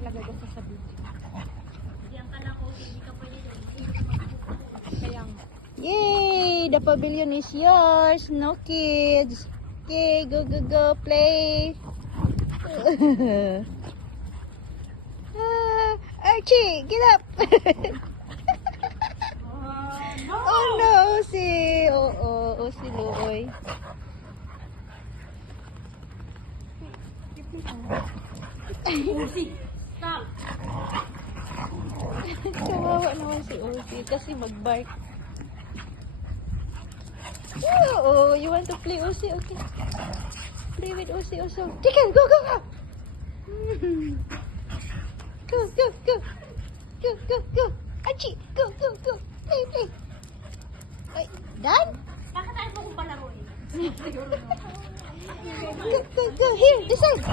ilagay ko sa video. Diyan ka na ko, hindi ka pwede doon. Kaya nga. Yay! The pavilion is yours. No kids. Okay, go, go, go. Play. Archie, get up. Oh no, Usi. Oo, Usi Luoy. Uzi, stop! Kawawa naman si Usi kasi mag-bark. Oh, you want to play Usi? Okay. Play with Usi also. Chicken, go, go, go. Go, go, go. Go, go, go. Archie, go, go, go. Play, play. Ay, done? Bakit tayo mo kung palaro eh? Go, go, go. Here, this side.